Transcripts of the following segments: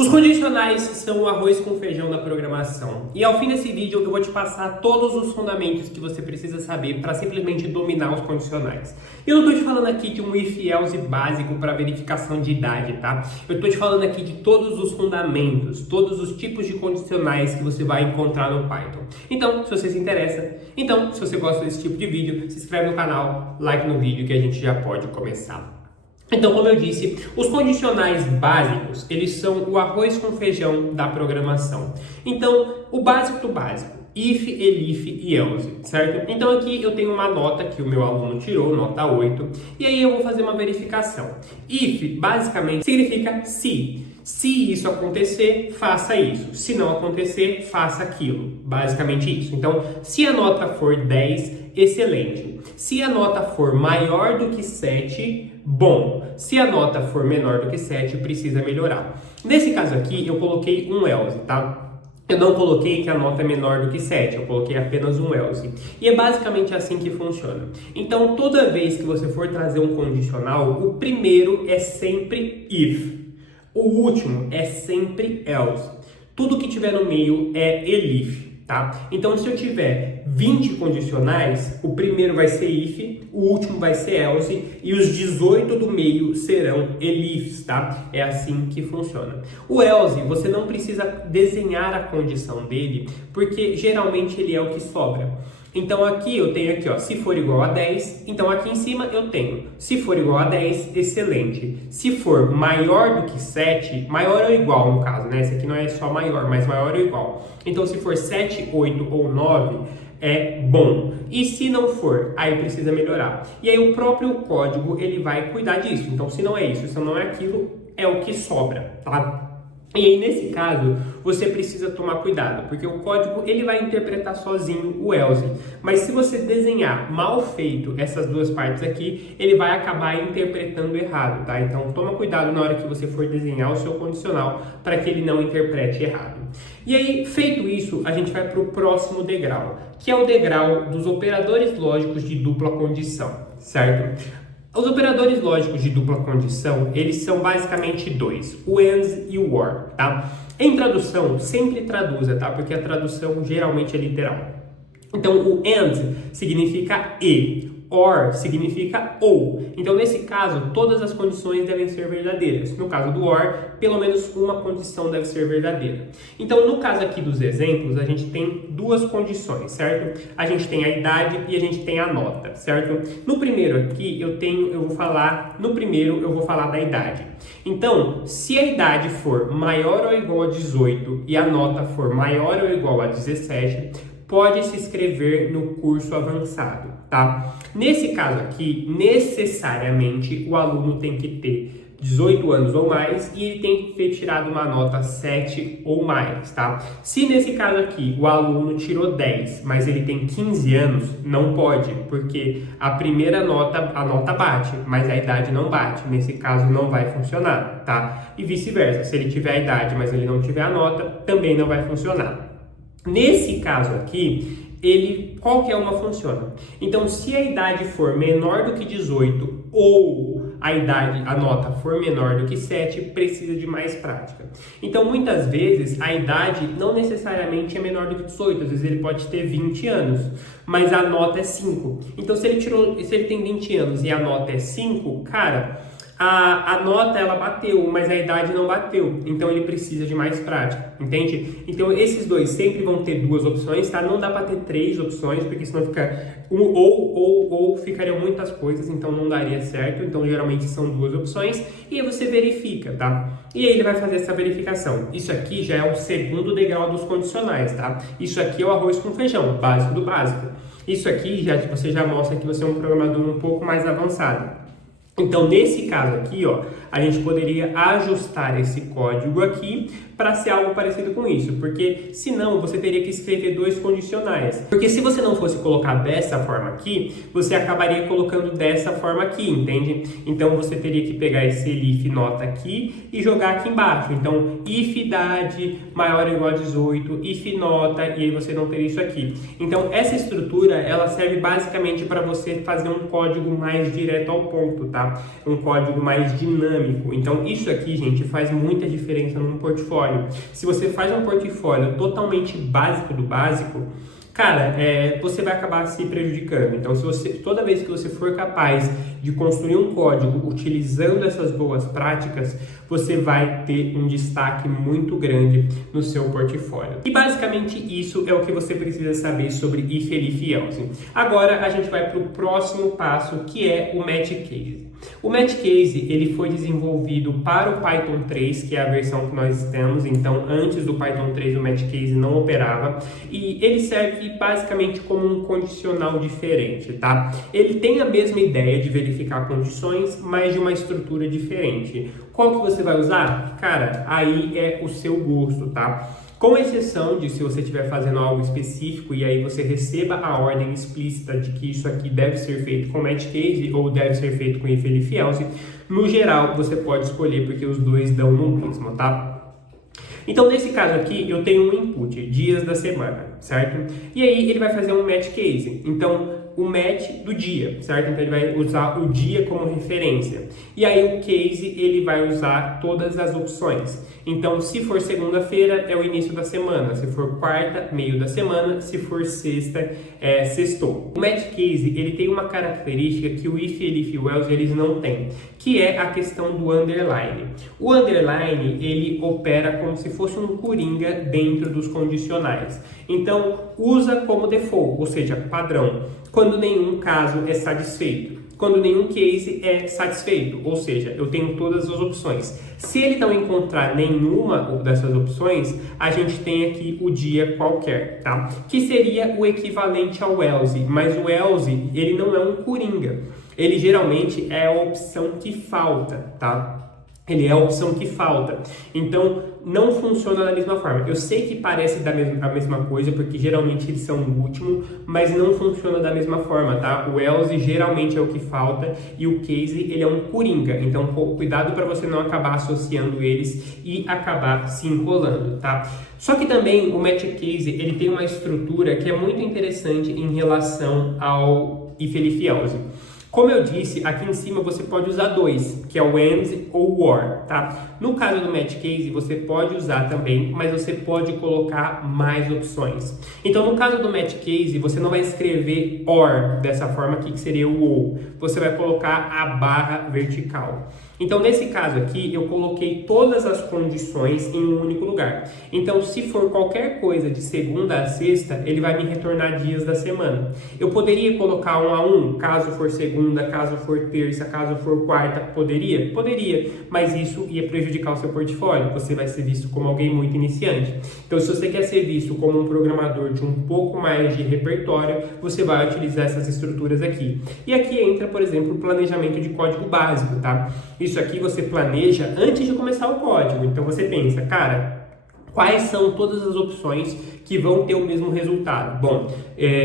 Os condicionais são o arroz com feijão da programação. E ao fim desse vídeo eu vou te passar todos os fundamentos que você precisa saber para simplesmente dominar os condicionais. Eu não estou te falando aqui de um if else básico para verificação de idade, tá? Eu estou te falando aqui de todos os fundamentos, todos os tipos de condicionais que você vai encontrar no Python. Então, se você se interessa, se você gosta desse tipo de vídeo, se inscreve no canal, like no vídeo que a gente já pode começar. Então, como eu disse, os condicionais básicos, eles são o arroz com feijão da programação. Então, o básico do básico, if, elif e else, certo? Então, aqui eu tenho uma nota que o meu aluno tirou, nota 8, e aí eu vou fazer uma verificação. If, basicamente, significa se. Se isso acontecer, faça isso. Se não acontecer, faça aquilo. Basicamente isso. Então, se a nota for 10, excelente. Se a nota for maior do que 7, bom. Se a nota for menor do que 7, precisa melhorar. Nesse caso aqui, eu coloquei um else, tá? Eu não coloquei que a nota é menor do que 7, eu coloquei apenas um else. E é basicamente assim que funciona. Então, toda vez que você for trazer um condicional, o primeiro é sempre if. O último é sempre else. Tudo que tiver no meio é elif, tá? Então, se eu tiver 20 condicionais, o primeiro vai ser if, o último vai ser else e os 18 do meio serão elifs, tá? É assim que funciona. O else, você não precisa desenhar a condição dele, porque geralmente ele é o que sobra. Então aqui eu tenho aqui, ó, se for igual a 10, então aqui em cima eu tenho, se for igual a 10, excelente. Se for maior do que 7, maior ou igual no caso, né? Esse aqui não é só maior, mas maior ou igual. Então se for 7, 8 ou 9, é bom. E se não for, aí precisa melhorar. E aí o próprio código, ele vai cuidar disso. Então se não é isso, se não é aquilo, é o que sobra, tá? E aí, nesse caso, você precisa tomar cuidado, porque o código ele vai interpretar sozinho o else. Mas se você desenhar mal feito essas duas partes aqui, ele vai acabar interpretando errado, tá? Então, toma cuidado na hora que você for desenhar o seu condicional para que ele não interprete errado. E aí, feito isso, a gente vai para o próximo degrau, que é o degrau dos operadores lógicos de dupla condição, certo? Os operadores lógicos de dupla condição, eles são basicamente dois, o AND e o OR, tá? Em tradução, sempre traduza, tá? Porque a tradução geralmente é literal. Então, o AND significa e, OR significa ou. Então, nesse caso, todas as condições devem ser verdadeiras. No caso do OR, pelo menos uma condição deve ser verdadeira. Então, no caso aqui dos exemplos, a gente tem duas condições, certo? A gente tem a idade e a gente tem a nota, certo? No primeiro aqui, eu vou falar da idade. Então, se a idade for maior ou igual a 18 e a nota for maior ou igual a 17, pode se inscrever no curso avançado, tá? Nesse caso aqui, necessariamente o aluno tem que ter 18 anos ou mais e ele tem que ter tirado uma nota 7 ou mais, tá? Se nesse caso aqui o aluno tirou 10, mas ele tem 15 anos, não pode, porque a primeira nota, a nota bate, mas a idade não bate. Nesse caso não vai funcionar, tá? E vice-versa, se ele tiver a idade, mas ele não tiver a nota, também não vai funcionar. Nesse caso aqui, qual que é uma funciona? Então, se a idade for menor do que 18 ou a nota for menor do que 7, precisa de mais prática. Então, muitas vezes, a idade não necessariamente é menor do que 18, às vezes ele pode ter 20 anos, mas a nota é 5. Então, se ele tem 20 anos e a nota é 5, cara, a nota ela bateu, mas a idade não bateu, então ele precisa de mais prática, entende? Então esses dois sempre vão ter duas opções, tá? Não dá para ter três opções, porque senão fica ou ficariam muitas coisas, então não daria certo. Então geralmente são duas opções e aí você verifica, tá? E aí ele vai fazer essa verificação. Isso aqui já é o segundo degrau dos condicionais, tá? Isso aqui é o arroz com feijão, básico do básico. Isso aqui você já mostra que você é um programador um pouco mais avançado. Então, nesse caso aqui, ó, a gente poderia ajustar esse código aqui para ser algo parecido com isso, porque senão você teria que escrever dois condicionais. Porque se você não fosse colocar dessa forma aqui, você acabaria colocando dessa forma aqui, entende? Então, você teria que pegar esse elif nota aqui e jogar aqui embaixo. Então, if idade maior ou igual a 18, if nota, e aí você não teria isso aqui. Então, essa estrutura, ela serve basicamente para você fazer um código mais direto ao ponto, tá? Um código mais dinâmico. dinâmico. Então isso aqui, gente, faz muita diferença num portfólio. Se você faz um portfólio totalmente básico do básico, cara, você vai acabar se prejudicando. Então, toda vez que você for capaz de construir um código utilizando essas boas práticas, você vai ter um destaque muito grande no seu portfólio. E basicamente isso é o que você precisa saber sobre if, elif e else. Agora a gente vai para o próximo passo, que é o match case. O match case ele foi desenvolvido para o Python 3, que é a versão que nós temos. Então, antes do Python 3, o match case não operava e ele serve basicamente como um condicional diferente, tá? Ele tem a mesma ideia de verificar condições, mas de uma estrutura diferente. Qual que você vai usar? Cara, aí é o seu gosto, tá? Com exceção de se você estiver fazendo algo específico e aí você receba a ordem explícita de que isso aqui deve ser feito com match case ou deve ser feito com if, elif, else, no geral você pode escolher porque os dois dão no mesmo, tá? Então, nesse caso aqui, eu tenho um input, dias da semana, certo? E aí ele vai fazer um match case. Então, o match do dia, certo? Então ele vai usar o dia como referência. E aí o case ele vai usar todas as opções. Então, se for segunda-feira, é o início da semana. Se for quarta, meio da semana. Se for sexta, sextou. O match case ele tem uma característica que o if, elif e o else eles não têm, que é a questão do underline. O underline ele opera como se fosse um coringa dentro dos condicionais. Então, usa como default, ou seja, padrão, quando nenhum caso é satisfeito, quando nenhum case é satisfeito, ou seja, eu tenho todas as opções. Se ele não encontrar nenhuma dessas opções, a gente tem aqui o dia qualquer, tá? Que seria o equivalente ao else, mas o else, ele não é um coringa. Ele geralmente é a opção que falta, tá? Ele é a opção que falta. Então, não funciona da mesma forma. Eu sei que parece a mesma coisa, porque geralmente eles são o último, mas não funciona da mesma forma, tá? O else geralmente é o que falta e o case, ele é um coringa. Então, cuidado para você não acabar associando eles e acabar se enrolando, tá? Só que também o match case, ele tem uma estrutura que é muito interessante em relação ao if, elif, else. Como eu disse, aqui em cima você pode usar dois, que é o AND ou o OR, tá? No caso do match case, você pode usar também, mas você pode colocar mais opções. Então, no caso do match case, você não vai escrever OR dessa forma aqui, que seria o OU. Você vai colocar a barra vertical. Então, nesse caso aqui, eu coloquei todas as condições em um único lugar. Então, se for qualquer coisa de segunda a sexta, ele vai me retornar dias da semana. Eu poderia colocar 1 a 1, caso for segunda, caso for terça, caso for quarta, poderia? Poderia, mas isso ia prejudicar o seu portfólio. Você vai ser visto como alguém muito iniciante. Então, se você quer ser visto como um programador de um pouco mais de repertório, você vai utilizar essas estruturas aqui. E aqui entra, por exemplo, o planejamento de código básico, tá? Isso aqui você planeja antes de começar o código. Então você pensa, cara, quais são todas as opções que vão ter o mesmo resultado? Bom,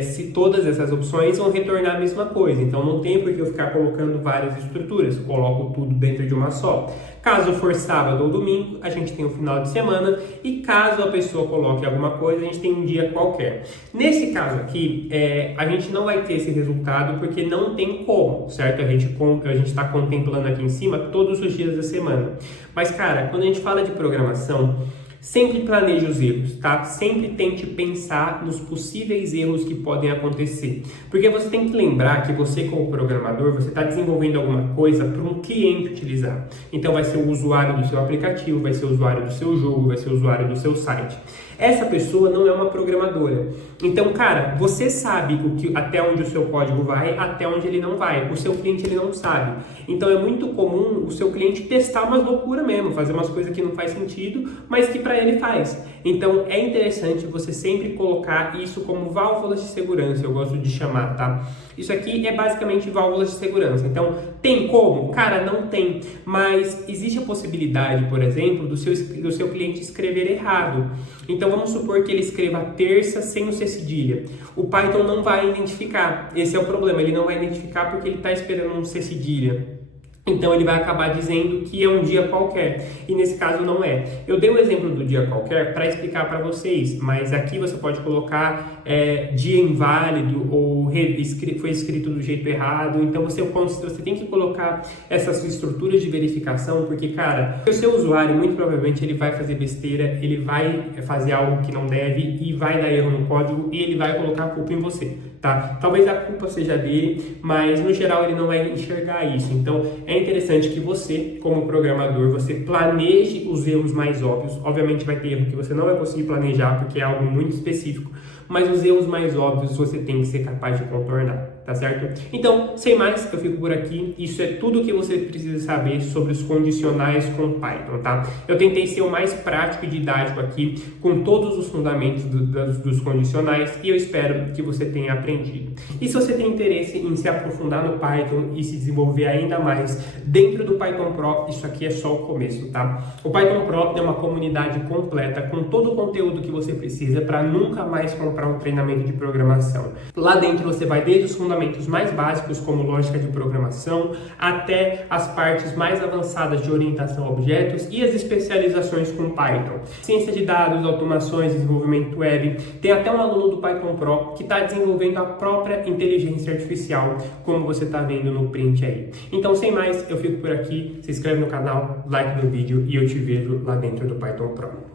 se todas essas opções vão retornar a mesma coisa, então não tem por que eu ficar colocando várias estruturas, eu coloco tudo dentro de uma só. Caso for sábado ou domingo, a gente tem o final de semana, e caso a pessoa coloque alguma coisa, a gente tem um dia qualquer. Nesse caso aqui, a gente não vai ter esse resultado porque não tem como, certo? A gente está contemplando aqui em cima todos os dias da semana. Mas, cara, quando a gente fala de programação, sempre planeje os erros, tá? Sempre tente pensar nos possíveis erros que podem acontecer. Porque você tem que lembrar que você, como programador, você está desenvolvendo alguma coisa para um cliente utilizar. Então vai ser o usuário do seu aplicativo, vai ser o usuário do seu jogo, vai ser o usuário do seu site. Essa pessoa não é uma programadora. Então, cara, você sabe até onde o seu código vai, até onde ele não vai. O seu cliente, ele não sabe. Então, é muito comum o seu cliente testar umas loucuras mesmo, fazer umas coisas que não faz sentido, mas que para ele faz. Então, é interessante você sempre colocar isso como válvulas de segurança, eu gosto de chamar, tá? Isso aqui é basicamente válvulas de segurança. Então, tem como? Cara, não tem. Mas existe a possibilidade, por exemplo, do seu cliente escrever errado. Então, vamos supor que ele escreva terça sem o C cedilha. O Python não vai identificar. Esse é o problema. Ele não vai identificar porque ele está esperando um C cedilha. Então ele vai acabar dizendo que é um dia qualquer, e nesse caso não é. Eu dei um exemplo do dia qualquer para explicar para vocês, mas aqui você pode colocar dia inválido ou foi escrito do jeito errado. Então você tem que colocar essas estruturas de verificação, porque, cara, o seu usuário muito provavelmente ele vai fazer besteira, ele vai fazer algo que não deve e vai dar erro no código e ele vai colocar a culpa em você, tá? Talvez a culpa seja dele, mas no geral ele não vai enxergar isso. Então é interessante que você, como programador, você planeje os erros mais óbvios. Obviamente vai ter erro que você não vai conseguir planejar porque é algo muito específico, mas os erros mais óbvios você tem que ser capaz de contornar, tá certo? Então, sem mais, eu fico por aqui. Isso é tudo que você precisa saber sobre os condicionais com Python, tá? Eu tentei ser o mais prático e didático aqui, com todos os fundamentos dos condicionais, e eu espero que você tenha aprendido. E se você tem interesse em se aprofundar no Python e se desenvolver ainda mais dentro do Python Pro, isso aqui é só o começo, tá? O Python Pro é uma comunidade completa com todo o conteúdo que você precisa para nunca mais comprar um treinamento de programação. Lá dentro você vai desde os fundamentos mais básicos, como lógica de programação, até as partes mais avançadas de orientação a objetos e as especializações com Python. Ciência de dados, automações, desenvolvimento web. Tem até um aluno do Python Pro que está desenvolvendo a própria inteligência artificial, como você está vendo no print aí. Então, sem mais, eu fico por aqui. Se inscreve no canal, like no vídeo e eu te vejo lá dentro do Python Pro.